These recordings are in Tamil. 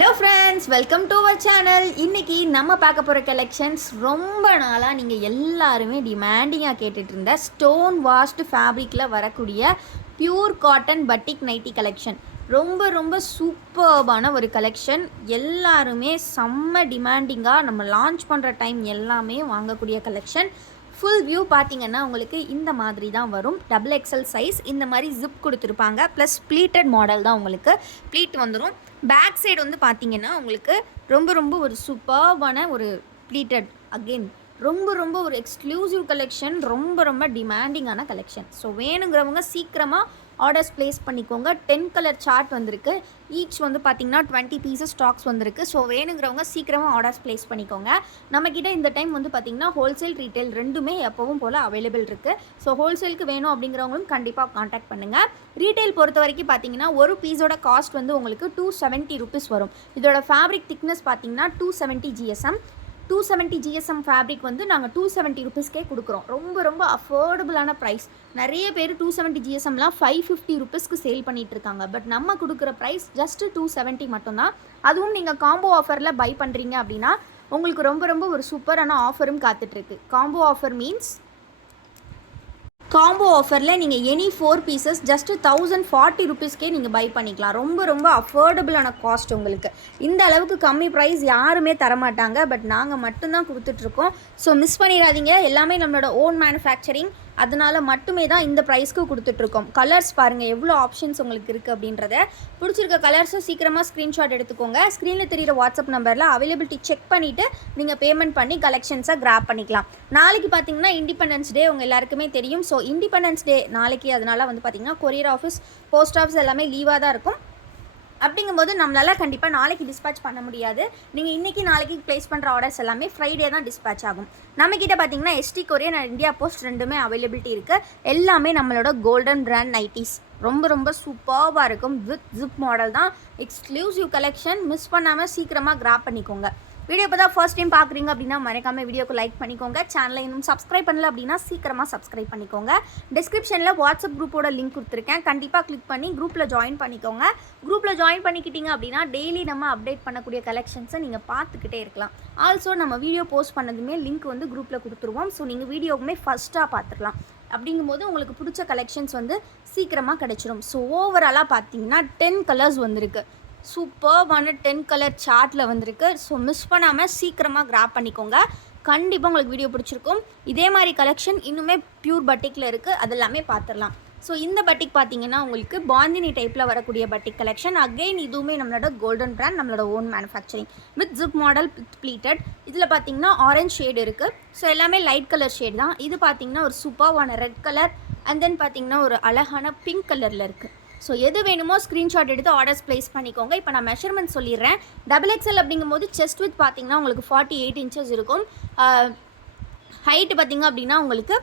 Hello friends, welcome to our channel. இன்றைக்கி நம்ம பார்க்க போகிற கலெக்ஷன்ஸ் ரொம்ப நாளாக நீங்கள் எல்லாருமே டிமாண்டிங்காக கேட்டுட்டு இருந்த ஸ்டோன் வாஷ்டு ஃபேப்ரிக்கில் வரக்கூடிய பியூர் காட்டன் பட்டிக் நைட்டி கலெக்ஷன். ரொம்ப ரொம்ப சூப்பர்பான ஒரு கலெக்ஷன். எல்லாருமே செம்ம டிமாண்டிங்காக நம்ம லான்ச் பண்ணுற டைம் எல்லாமே வாங்கக்கூடிய கலெக்ஷன். ஃபுல் வியூ பார்த்தீங்கன்னா உங்களுக்கு இந்த மாதிரி தான் வரும். டபுள் எக்ஸல் சைஸ் இந்த மாதிரி ஜிப் கொடுத்துருப்பாங்க. ப்ளஸ் ப்ளீட்டட் மாடல் தான், உங்களுக்கு ப்ளீட் வந்துடும். பேக் சைடு வந்து பார்த்தீங்கன்னா உங்களுக்கு ரொம்ப ரொம்ப ஒரு சூப்பர்பான ஒரு ப்ளீட்டட். அகெயின் ரொம்ப ரொம்ப ஒரு எக்ஸ்க்ளூசிவ் கலெக்ஷன், ரொம்ப ரொம்ப டிமாண்டிங்கான கலெக்ஷன். ஸோ வேணுங்கிறவங்க சீக்கிரமாக ஆர்டர்ஸ் ப்ளேஸ் பண்ணிக்கோங்க. 10 கலர் சார்ட் வந்திருக்கு. ஈச் வந்து பார்த்திங்கன்னா 20 பீசஸ் ஸ்டாக்ஸ் வந்திருக்கு. ஸோ வேணுங்கிறவங்க சீக்கிரமாக ஆர்டர்ஸ் ப்ளேஸ் பண்ணிக்கோங்க. நம்மக்கிட்ட இந்த டைம் வந்து பார்த்திங்கன்னா ஹோல்சேல் ரீட்டைல் ரெண்டுமே எப்பவும் போல் அவைலபிள் இருக்குது. ஸோ ஹோல்சேலுக்கு வேணும் அப்படிங்கிறவங்களும் கண்டிப்பாக காண்டாக்ட் பண்ணுங்கள். ரீட்டைல் பொறுத்த வரைக்கும் பார்த்தீங்கன்னா ஒரு பீஸோட காஸ்ட் வந்து உங்களுக்கு 270 ருபீஸ் வரும். இதோட ஃபேப்ரிக் திக்னஸ் பார்த்தீங்கன்னா 270 GSM. 270 GSM ஃபேப்ரிக் வந்து நாங்கள் 270 ருபீஸ்க்கே கொடுக்குறோம். ரொம்ப ரொம்ப அஃபோர்டபுளான ப்ரைஸ். நிறைய பேர் 270 GSMலாம் 550 ருபீஸ்க்கு சேல் பண்ணிகிட்ருக்காங்க. பட் நம்ம கொடுக்குற ப்ரைஸ் ஜஸ்ட்டு 270 மட்டும்தான். அதுவும் நீங்கள் காம்போ ஆஃபரில் பை பண்ணுறீங்க அப்படின்னா உங்களுக்கு ரொம்ப ரொம்ப ஒரு சூப்பரான ஆஃபரும் காத்துட்ருக்கு. காம்போ ஆஃபர் மீன்ஸ் காம்போ ஆஃபரில் நீங்கள் எனி 4 பீசஸ் ஜஸ்ட்டு 1040 ருபீஸ்க்கே நீங்கள் பை பண்ணிக்கலாம். ரொம்ப ரொம்ப அஃபோர்டபுளான காஸ்ட். உங்களுக்கு இந்த அளவுக்கு கம்மி ப்ரைஸ் யாருமே தரமாட்டாங்க. பட் நாங்கள் மட்டும்தான் கொடுத்துட்ருக்கோம். ஸோ மிஸ் பண்ணிடாதீங்க. எல்லாமே நம்மளோட ஓன் மேனுஃபேக்சரிங், அதனால் மட்டுமே தான் இந்த ப்ரைஸ்க்கு கொடுத்துட்ருக்கோம். கலர்ஸ் பாருங்கள் எவ்வளோ ஆப்ஷன்ஸ் உங்களுக்கு இருக்குது அப்படின்றத. பிடிச்சிருக்க கலர்ஸை சீக்கிரமாக ஸ்க்ரீன்ஷாட் எடுத்துக்கோங்க. ஸ்க்ரீனில் தெரியிற வாட்ஸ்அப் நம்பரில் அவைலபிலிட்டி செக் பண்ணிவிட்டு நீங்கள் பேமெண்ட் பண்ணி கலெக்ஷன்ஸை கிராப் பண்ணிக்கலாம். நாளைக்கு பார்த்தீங்கன்னா இண்டிபெண்டன்ஸ் டே உங்கள் எல்லாருக்குமே தெரியும். ஸோ இண்டிபெண்டன்ஸ் டே நாளைக்கு, அதனால் வந்து பார்த்திங்கன்னா கொரியர் ஆஃபீஸ், போஸ்ட் ஆஃபீஸ் எல்லாமே லீவாக தான் இருக்கும். அப்படிங்கும்போது நம்மளால் கண்டிப்பாக நாளைக்கு டிஸ்பேச் பண்ண முடியாது. நீங்கள் இன்றைக்கி நாளைக்கு ப்ளேஸ் பண்ணுற ஆர்டர்ஸ் எல்லாமே ஃப்ரைடே தான் டிஸ்பேச் ஆகும். நம்மக்கிட்ட பார்த்தீங்கன்னா ST courier and India post ரெண்டுமே அவைலபிலிட்டி இருக்குது. எல்லாமே நம்மளோட கோல்டன் பிராண்ட் நைட்டிஸ். ரொம்ப ரொம்ப சூப்பராக இருக்கும். வித் ஜிப் மாடல் தான். Exclusive collection. மிஸ் பண்ணாமல் சீக்கிரமாக கிராப் பண்ணிக்கோங்க. வீடியோ இப்போ தான் ஃபர்ஸ்ட் டைம் பார்க்குறீங்க அப்படின்னா மறக்காமல் வீடியோக்கு லைக் பண்ணிக்கோங்க. சேனலை இன்னும் சப்ஸ்கிரைப் பண்ணல அப்படின்னா சீக்கிரமாக சப்ஸ்கிரைப் பண்ணிக்கோங்க. டிஸ்கிரிப்ஷனில் வாட்ஸ்அப் குரூப்போட லிங்க் கொடுத்துருக்கேன். கண்டிப்பாக கிளிக் பண்ணி குரூப்பில் ஜாயின் பண்ணிக்கோங்க. குரூப்பில் ஜாயின் பண்ணிக்கிட்டீங்க அப்படின்னா டெய்லி நம்ம அப்டேட் பண்ணக்கூடிய கலெக்ஷன்ஸை நீங்கள் பார்த்துக்கிட்டே இருக்கலாம். ஆல்சோ நம்ம வீடியோ போஸ்ட் பண்ணதுமே லிங்க் வந்து குரூப்பில் கொடுத்துருவோம். ஸோ நீங்கள் வீடியோவுமே ஃபஸ்ட்டாக பார்த்துக்கலாம். அப்படிங்கும்போது உங்களுக்கு பிடிச்ச கலெக்ஷன்ஸ் வந்து சீக்கிரமாக கிடச்சிரும். ஸோ ஓவராலாக பார்த்தீங்கன்னா 10 கலர்ஸ் வந்திருக்கு. சூப்பர்பான 10 கலர் சார்ட்டில் வந்திருக்கு. ஸோ மிஸ் பண்ணாமல் சீக்கிரமாக கிராப் பண்ணிக்கோங்க. கண்டிப்பாக உங்களுக்கு வீடியோ பிடிச்சிருக்கும். இதே மாதிரி கலெக்ஷன் இன்னுமே பியூர் பட்டிக்கில் இருக்குது. அதெல்லாமே பார்த்துடலாம். ஸோ இந்த பட்டிக் பார்த்தீங்கன்னா உங்களுக்கு பாந்தினி டைப்பில் வரக்கூடிய பட்டிக் கலெக்ஷன். அகெயின் இதுவுமே நம்மளோட கோல்டன் பிராண்ட், நம்மளோட own manufacturing with zip model pleated. இதில் பார்த்தீங்கன்னா ஆரஞ்ச் ஷேடு இருக்குது. ஸோ எல்லாமே லைட் கலர் ஷேட் தான். இது பார்த்தீங்கன்னா ஒரு சூப்பர்வான ரெட் கலர் அண்ட் தென் பார்த்தீங்கன்னா ஒரு அழகான பிங்க் கலரில் இருக்குது. ஸோ எது வேணுமோ ஸ்க்ரீன்ஷாட் எடுத்து ஆர்டர்ஸ் ப்ளேஸ் பண்ணிக்கோங்க. இப்போ நான் மெஷர்மெண்ட் சொல்லிடுறேன். டபுள் எக்ஸல் அப்படிங்கும்போது செஸ்ட் வித் பார்த்தீங்கன்னா உங்களுக்கு 48 இன்ச்சஸ் இருக்கும். ஹைட்டு பார்த்திங்க அப்படின்னா உங்களுக்கு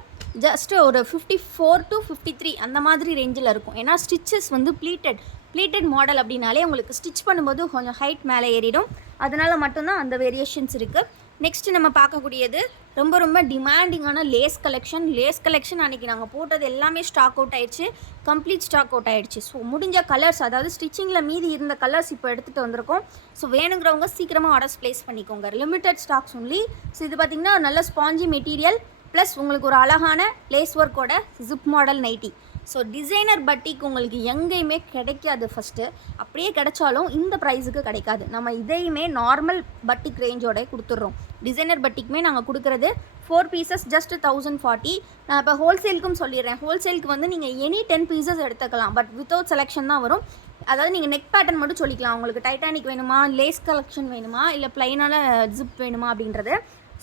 ஜஸ்ட்டு ஒரு 54 to 53 அந்த மாதிரி ரேஞ்சில் இருக்கும். ஏன்னா ஸ்டிச்சஸ் வந்து ப்ளீட்டட் மாடல் அப்படின்னாலே உங்களுக்கு ஸ்டிச் பண்ணும்போது கொஞ்சம் ஹைட் மேலே ஏறிடும். அதனால் மட்டும்தான் அந்த வேரியேஷன்ஸ் இருக்குது. நெக்ஸ்ட்டு நம்ம பார்க்கக்கூடியது ரொம்ப ரொம்ப டிமாண்டிங்கான லேஸ் கலெக்ஷன் அன்றைக்கி நாங்கள் போட்டது எல்லாமே ஸ்டாக் அவுட் ஆகிடுச்சு. கம்ப்ளீட் ஸ்டாக் அவுட் ஆகிடுச்சு. ஸோ முடிஞ்ச கலர்ஸ், அதாவது ஸ்டிச்சிங்கில் மீதி இருந்த கலர்ஸ் இப்போ எடுத்துகிட்டு வந்திருக்கோம். ஸோ வேணுங்கிறவங்க சீக்கிரமாக ஆர்டர்ஸ் ப்ளேஸ் பண்ணிக்கோங்க. Limited stocks only. ஸோ இது பார்த்திங்கன்னா நல்ல ஸ்பாஞ்சி மெட்டீரியல் ப்ளஸ் உங்களுக்கு ஒரு அழகான லேஸ் ஒர்க்கோட zip model nighty. So designer batik உங்களுக்கு எங்கேயுமே கிடைக்காது. ஃபஸ்ட்டு அப்படியே கிடைச்சாலும் இந்த ப்ரைஸுக்கு கிடைக்காது. நம்ம இதையுமே நார்மல் பட்டிக் ரேஞ்சோட கொடுத்துட்றோம். டிசைனர் பட்டிக்குமே நாங்கள் கொடுக்குறது 4 பீசஸ் ஜஸ்ட் 1040. நான் இப்போ ஹோல்சேலுக்கும் சொல்லிடுறேன். ஹோல்சேலுக்கு வந்து நீங்கள் எனி 10 பீசஸ் எடுத்துக்கலாம். பட் வித்தவுட் செலெக்ஷன் தான் வரும். அதாவது நீங்கள் நெக் பேட்டர்ன் மட்டும் சொல்லிக்கலாம். உங்களுக்கு டைட்டானிக் வேணுமா, லேஸ் கலெக்ஷன் வேணுமா, இல்லை ப்ளைனான ஜிப் வேணுமா அப்படின்றது.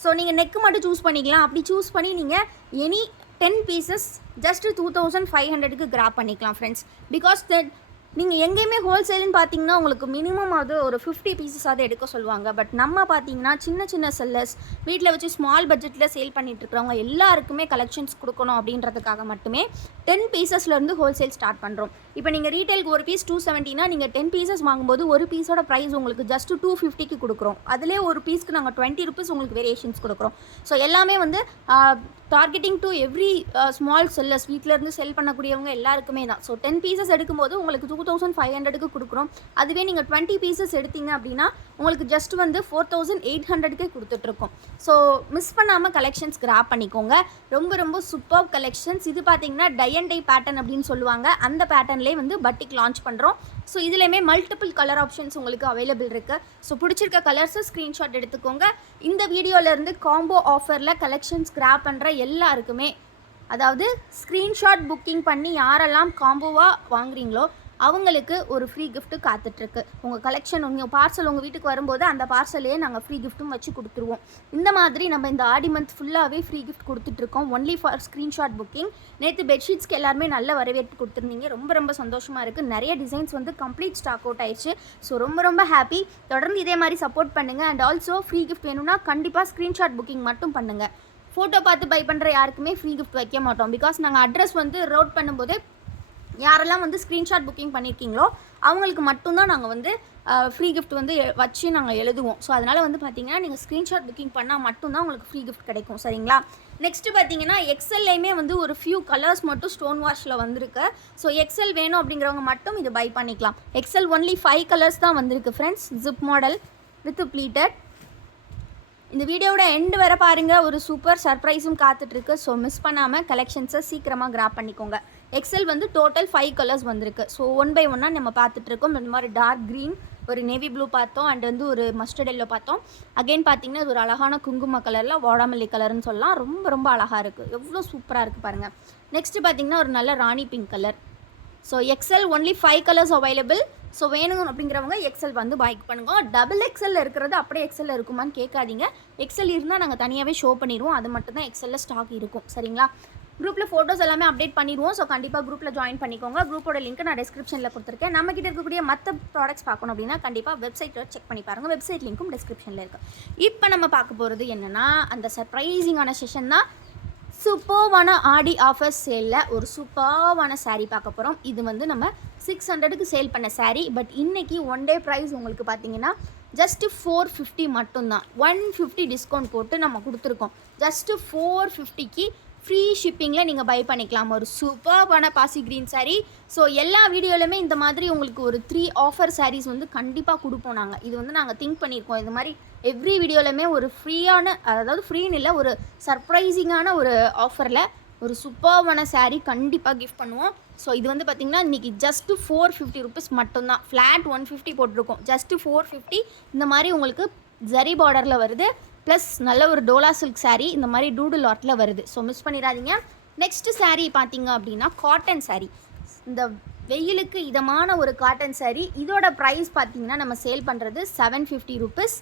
ஸோ நீங்கள் நெக்கு மட்டும் சூஸ் பண்ணிக்கலாம். அப்படி சூஸ் பண்ணி நீங்கள் எனி 10 பீசஸ் ஜஸ்ட்டு 2500க்கு கிராப் பண்ணிக்கலாம் ஃப்ரெண்ட்ஸ். பிகாஸ் தட் நீங்கள் எங்கேயுமே ஹோல்சேல்னு பார்த்தீங்கன்னா உங்களுக்கு மினிமம் அது ஒரு 50 பீசஸாவது எடுக்க சொல்லுவாங்க. பட் நம்ம பார்த்தீங்கன்னா சின்ன சின்ன செல்லர்ஸ், வீட்டில் வச்சு ஸ்மால் பட்ஜெட்டில் சேல் பண்ணிகிட்ருக்கிறவங்க எல்லாருக்குமே கலெக்ஷன்ஸ் கொடுக்கணும் அப்படின்றதுக்காக மட்டுமே 10 பீசஸ்லேருந்து ஹோல்சேல் ஸ்டார்ட் பண்ணுறோம். இப்போ நீங்கள் ரீட்டைலுக்கு ஒரு பீஸ் 270னா நீங்கள் 10 பீசஸ் வாங்கும்போது ஒரு பீஸோட ப்ரைஸ் உங்களுக்கு ஜஸ்ட்டு 250க்கு கொடுக்குறோம். அதிலே ஒரு பீஸ்க்கு நாங்கள் 20 ருபீஸ் உங்களுக்கு வேரியேஷன்ஸ் கொடுக்குறோம். ஸோ எல்லாமே வந்து targeting to every small sellers, வீட்டிலேருந்து செல் பண்ணக்கூடியவங்க எல்லாருக்குமே தான். ஸோ 10 பீசஸ் எடுக்கும்போது உங்களுக்கு 2500க்கு கொடுக்குறோம். அதுவே நீங்கள் 20 பீசஸ் எடுத்தீங்க அப்படின்னா உங்களுக்கு ஜஸ்ட் வந்து 4800க்கே கொடுத்துட்ருக்கோம். ஸோ மிஸ் பண்ணாமல் கலெக்ஷன்ஸ் கிராப் பண்ணிக்கோங்க. ரொம்ப ரொம்ப சூப்பர் கலெக்ஷன்ஸ். இது பார்த்தீங்கன்னா டை அண்ட் டை பேட்டர்ன் அப்படின்னு சொல்லுவாங்க. அந்த பேட்டர்ன்லேயே வந்து பட்டிக் லான்ச் பண்ணுறோம். ஸோ இதுலேயுமே மல்டிபிள் கலர் ஆப்ஷன்ஸ் உங்களுக்கு அவைலபிள் இருக்குது. ஸோ பிடிச்சிருக்க கலர்ஸை ஸ்க்ரீன்ஷாட் எடுத்துக்கோங்க. இந்த வீடியோவிலேருந்து காம்போ ஆஃபரில் கலெக்ஷன்ஸ் கிராப் பண்ணுற எல்லாருக்குமே, அதாவது ஸ்க்ரீன்ஷாட் புக்கிங் பண்ணி யாரெல்லாம் காம்போவாக வாங்குறீங்களோ அவங்களுக்கு ஒரு ஃப்ரீ கிஃப்ட்டு காத்துட்ருக்கு. உங்கள் கலெக்ஷன் உங்கள் பார்சல் உங்கள் வீட்டுக்கு வரும்போது அந்த பார்சலையே நாங்கள் ஃப்ரீ கிஃப்ட்டும் வச்சு கொடுத்துருவோம். இந்த மாதிரி நம்ம இந்த ஆடி மந்த் ஃபுல்லாகவே ஃப்ரீ கிஃப்ட் கொடுத்துட்ருக்கோம். Only for screenshot booking. நேற்று பெட்ஷீட்ஸ்க்கு எல்லாருமே நல்ல வரவேற்பு கொடுத்துருந்தீங்க. ரொம்ப ரொம்ப சந்தோஷமாக இருக்குது. நிறைய டிசைன்ஸ் வந்து கம்ப்ளீட் ஸ்டாக் அவுட் ஆயிடுச்சு. ஸோ ரொம்ப ரொம்ப ஹாப்பி. தொடர்ந்து இதே மாதிரி சப்போர்ட் பண்ணுங்கள். அண்ட் ஆல்சோ ஃப்ரீ கிஃப்ட் வேணும்னா கண்டிப்பாக ஸ்க்ரீன்ஷாட் புக்கிங் மட்டும் பண்ணுங்கள். ஃபோட்டோ பார்த்து பை பண்ணுற யாருக்குமே ஃப்ரீ கிஃப்ட் வைக்க மாட்டோம். பிகாஸ் நாங்கள் அட்ரஸ் வந்து ரோட் பண்ணும்போது யாரெல்லாம் வந்து ஸ்க்ரீன்ஷாட் புக்கிங் பண்ணியிருக்கீங்களோ அவங்களுக்கு மட்டும்தான் நாங்கள் வந்து ஃப்ரீ கிஃப்ட் வந்து வச்சு நாங்கள் எழுதுவோம். ஸோ அதனால் வந்து பார்த்தீங்கன்னா நீங்கள் ஸ்க்ரீன்ஷாட் புக்கிங் பண்ணால் மட்டும்தான் உங்களுக்கு ஃப்ரீ கிஃப்ட் கிடைக்கும். சரிங்களா? நெக்ஸ்ட்டு பார்த்தீங்கன்னா எக்ஸல்லையுமே வந்து ஒரு ஃபியூ கலர்ஸ் மட்டும் ஸ்டோன் வாஷில் வந்திருக்கு. ஸோ எக்ஸல் வேணும் அப்படிங்கிறவங்க மட்டும் இது பை பண்ணிக்கலாம். எக்ஸல் ஒன்லி 5 கலர்ஸ் தான் வந்திருக்கு friends. Zip model with pleated. இந்த வீடியோவோட எண்டு வர பாருங்கள். ஒரு சூப்பர் சர்ப்ரைஸும் காத்துட்ருக்கு. ஸோ மிஸ் பண்ணாமல் கலெக்ஷன்ஸை சீக்கிரமாக கிராப் பண்ணிக்கோங்க. எக்ஸல் வந்து டோட்டல் 5 கலர்ஸ் வந்திருக்கு. ஸோ ஒன் பை ஒன்னாக நம்ம பார்த்துட்ருக்கோம். இந்த மாதிரி டார்க் க்ரீன், ஒரு நேவி ப்ளூ பார்த்தோம், அண்ட் வந்து ஒரு மஸ்டர்ட் எல்லோ பார்த்தோம். அகெயின் பார்த்தீங்கன்னா இது ஒரு அழகான குங்கும கலரில் வாடாமல்லி கலர்னு சொல்லலாம். ரொம்ப ரொம்ப அழகாக இருக்குது. எவ்வளோ சூப்பராக இருக்குது பாருங்கள். நெக்ஸ்ட்டு பார்த்தீங்கன்னா ஒரு நல்ல rani pink colour. So XL only 5 colours available. So வேணும் அப்படிங்கிறவங்க எக்ஸல் வந்து பை பண்ணுங்க. டபுள் எக்ஸல் இருக்கிறது அப்படியே எக்ஸலில் இருக்குமான்னு கேட்காதீங்க. எக்ஸல் இருந்தால் நாங்கள் தனியாகவே ஷோ பண்ணிடுவோம். அது மட்டும் தான் எக்ஸலில் ஸ்டாக் இருக்கும். சரிங்களா? குரூப்பில் ஃபோட்டோஸ் எல்லாமே அப்டேட் பண்ணிடுவோம். ஸோ கண்டிப்பாக குரூப்பில் ஜாயின் பண்ணிக்கோங்க. குரூப்போட லிங்க் நான் டிஸ்கிரிப்ஷனில் கொடுத்துருக்கேன். நம்மக்கிட்ட இருக்கக்கூடிய மற்ற ப்ராடக்ட்ஸ் பார்க்கணும் அப்படின்னா கண்டிப்பாக வெப்சைட்டில் செக் பண்ணி பாருங்கள். வெப்சைட் லிங்க்கும் டிஸ்கிரிப்ஷனில் இருக்குது. இப்போ நம்ம பார்க்க போகிறது என்னென்னா அந்த சர்ப்ரைசிங்கான செஷன் தான். சூப்பர்வான ஆடி ஆஃபர்ஸ் சேலில் ஒரு சூப்பர்வான சாரீ பார்க்க போகிறோம். இது வந்து நம்ம 600க்கு சேல் பண்ண சாரீ. பட் இன்றைக்கி ஒன் டே ப்ரைஸ் உங்களுக்கு பார்த்தீங்கன்னா ஜஸ்ட்டு 450 மட்டும்தான். 150 டிஸ்கவுண்ட் போட்டு நம்ம கொடுத்துருக்கோம். ஜஸ்ட்டு 450க்கு ஃப்ரீ ஷிப்பிங்கில் நீங்கள் பை பண்ணிக்கலாம். ஒரு சூப்பர்வான பாசி க்ரீன் சாரீ. ஸோ எல்லா வீடியோலையுமே இந்த மாதிரி உங்களுக்கு ஒரு 3 ஆஃபர் சாரீஸ் வந்து கண்டிப்பாக கொடுப்போம். இது வந்து நாங்கள் திங்க் பண்ணியிருக்கோம். இது மாதிரி எவ்ரி வீடியோலையுமே ஒரு ஃப்ரீயான, அதாவது ஃப்ரீன்னு இல்லை, ஒரு சர்ப்ரைசிங்கான ஒரு ஆஃபரில் ஒரு சூப்பர்வான சாரீ கண்டிப்பாக கிஃப்ட் பண்ணுவோம். ஸோ இது வந்து பார்த்திங்கன்னா இன்றைக்கி ஜஸ்ட்டு 450 ருபீஸ் மட்டும்தான். ஃப்ளாட் 150 போட்டிருக்கோம். ஜஸ்ட்டு 450. இந்த மாதிரி உங்களுக்கு ஜரி பார்டரில் வருது. ப்ளஸ் நல்ல ஒரு டோலா சில்க் சாரீ இந்த மாதிரி டூடு லாட்டில் வருது. ஸோ மிஸ் பண்ணிடாதீங்க. நெக்ஸ்ட்டு சாரீ பார்த்தீங்க அப்படின்னா காட்டன் சாரீ. இந்த வெயிலுக்கு இதமான ஒரு காட்டன் சாரீ. இதோட ப்ரைஸ் பார்த்தீங்கன்னா நம்ம சேல் பண்ணுறது 750 ருபீஸ்.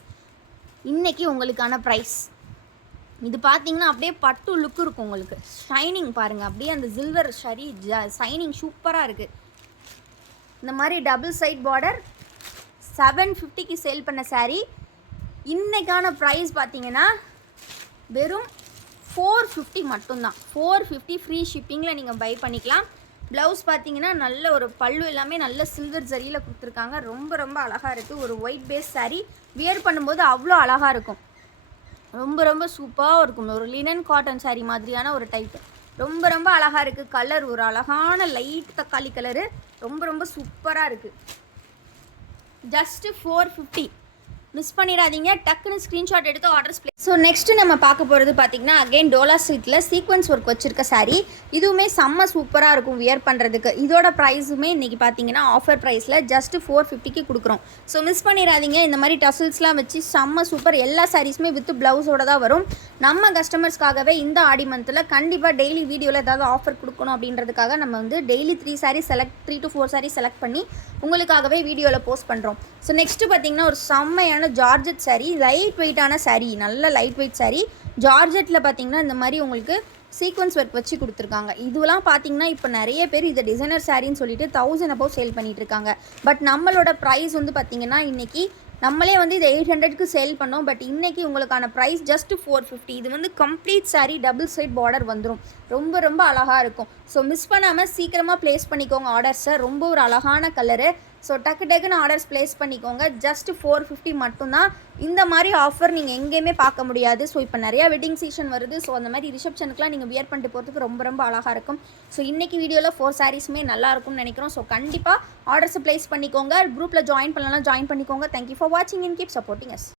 இன்றைக்கி உங்களுக்கான ப்ரைஸ் இது பார்த்தீங்கன்னா அப்படியே பட்டு லுக் இருக்கும் உங்களுக்கு. ஷைனிங் பாருங்கள், அப்படியே அந்த சில்வர் ஷரி ஷைனிங் சூப்பராக இருக்குது. இந்த மாதிரி டபுள் சைட் பார்டர் 750க்கு சேல் பண்ண சாரீ. இன்றைக்கான ப்ரைஸ் பார்த்தீங்கன்னா வெறும் 450 மட்டும்தான். 450 ஃப்ரீ ஷிப்பிங்கில் நீங்கள் பை பண்ணிக்கலாம். ப்ளவுஸ் பார்த்தீங்கன்னா நல்ல ஒரு பல்லு எல்லாமே நல்ல சில்வர் ஜரியில் கொடுத்துருக்காங்க. ரொம்ப ரொம்ப அழகாக இருக்குது. ஒரு ஒயிட் பேஸ் சாரீ வியர் பண்ணும்போது அவ்வளோ அழகாக இருக்கும். ரொம்ப ரொம்ப சூப்பராக இருக்கும். ஒரு லினன் காட்டன் சாரீ மாதிரியான ஒரு டைப்பு. ரொம்ப ரொம்ப அழகாக இருக்குது. கலர் ஒரு அழகான லைட் தக்காளி கலரு. ரொம்ப ரொம்ப சூப்பராக இருக்குது. ஜஸ்ட்டு 450. மிஸ் பண்ணிடாதீங்க. டக்குன்னு ஸ்க்ரீன்ஷாட் எடுத்து ஆர்டர்ஸ் ப்ளேஸ். ஸோ நெக்ஸ்ட்டு நம்ம பார்க்க போகிறது பார்த்திங்கன்னா அகெயின் டோலா சில்கில் சீக்வன்ஸ் ஒர்க் வச்சுருக்க சாரீ. இதுவுமே செம்ம சூப்பராக இருக்கும் வியர் பண்ணுறதுக்கு. இதோட ப்ரைஸுமே இன்றைக்கி பார்த்தீங்கன்னா ஆஃபர் ப்ரைஸில் ஜஸ்ட்டு 450க்கு கொடுக்குறோம். ஸோ மிஸ் பண்ணிடாதீங்க. இந்த மாதிரி டசல்ஸ்லாம் வச்சு செம்ம சூப்பர். எல்லா சாரீஸுமே வித் ப்ளவுஸோடு தான் வரும். நம்ம கஸ்டமர்ஸ்க்காகவே இந்த ஆடி மந்தில் கண்டிப்பாக டெய்லி வீடியோவில் ஏதாவது ஆஃபர் கொடுக்கணும் அப்படின்றதுக்காக நம்ம வந்து டெய்லி 3 to 4 சாரீ செலக்ட் பண்ணி உங்களுக்காகவே வீடியோவில் போஸ்ட் பண்ணுறோம். ஸோ நெக்ஸ்ட்டு பார்த்திங்கன்னா ஒரு செம்மையான ஜார்ஜெட் சாரீ. லைட் வெயிட்டான சாரீ. நல்ல லைட் வெயிட் சாரீ. ஜார்ஜெட்டில் பார்த்திங்கன்னா இந்த மாதிரி உங்களுக்கு சீக்வன்ஸ் ஒர்க் வச்சு கொடுத்துருக்காங்க. இதுவெல்லாம் பார்த்தீங்கன்னா இப்போ நிறைய பேர் இதை டிசைனர் சாரின்னு சொல்லிட்டு 1000 above சேல் பண்ணிகிட்டு இருக்காங்க. பட் நம்மளோட ப்ரைஸ் வந்து பார்த்திங்கன்னா இன்றைக்கி நம்மளே வந்து இதை 800க்கு சேல் பண்ணோம். பட் இன்றைக்கி உங்களுக்கான ப்ரைஸ் ஜஸ்ட்டு 450. இது வந்து complete sari double side border வந்துடும். ரொம்ப ரொம்ப அழகாக இருக்கும். ஸோ மிஸ் பண்ணாமல் சீக்கிரமாக ப்ளேஸ் பண்ணிக்கோங்க ஆர்டர்ஸை. ரொம்ப ஒரு அழகான கலரு. ஸோ டக்குன்னு ஆர்டர்ஸ் ப்ளேஸ் பண்ணிக்கோங்க. ஜஸ்ட் 450 மட்டும்தான். இந்த மாதிரி ஆஃபர் நீங்கள் எங்கேயுமே பார்க்க முடியாது. ஸோ இப்போ நிறையா வெட்டிங் சீசன் வருது. ஸோ அந்த மாதிரி ரிசப்ஷனுக்குலாம் நீங்கள் வியர் பண்ணிட்டு போகிறதுக்கு ரொம்ப ரொம்ப அழகாக இருக்கும். ஸோ இன்றைக்கி வீடியோவில் 4 சாரீஸுமே நல்லா இருக்கும்னு நினைக்கிறோம். ஸோ கண்டிப்பாக ஆர்டர்ஸை ப்ளேஸ் பண்ணிக்கோங்க. குரூப்பில் ஜாயின் பண்ணலாம், ஜாயின் பண்ணிக்கோங்க. தேங்க்யூ ஃபார் வாட்சிங் அண்ட் கீப் சப்போர்ட்டிங் அஸ்.